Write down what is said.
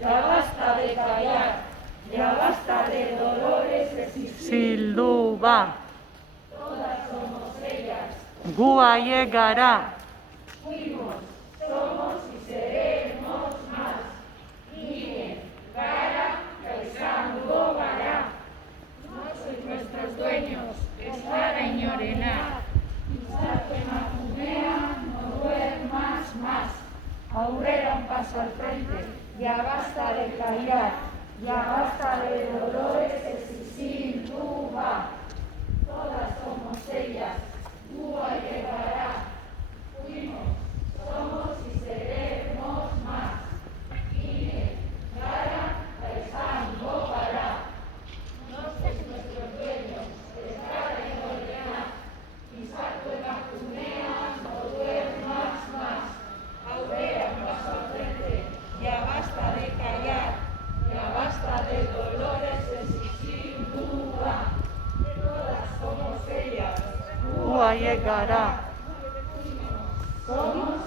ya basta de callar, ya basta de dolores Silduba, todas somos ellas. Guaye gara, Fuimos, somos y seremos más. Gine, gara, izango gara. No sois nuestros dueños, ez gara inorena. Gizarte emakumea, no duermas más. Aurrera un paso al frente, ya basta de callar, ya basta de dolores Silduba. Todas somos ellas, Gua llegará. Fuimos, somos y seremos más. Gine, gara, izango gara. No sois nuestros dueños, ez gara inorena. Gizarte emakumea, no duermas más. Aurrera un paso al frente, ya basta de callar, ya basta de dolores Silduba. Todas somos ellas, Guaye gara. somos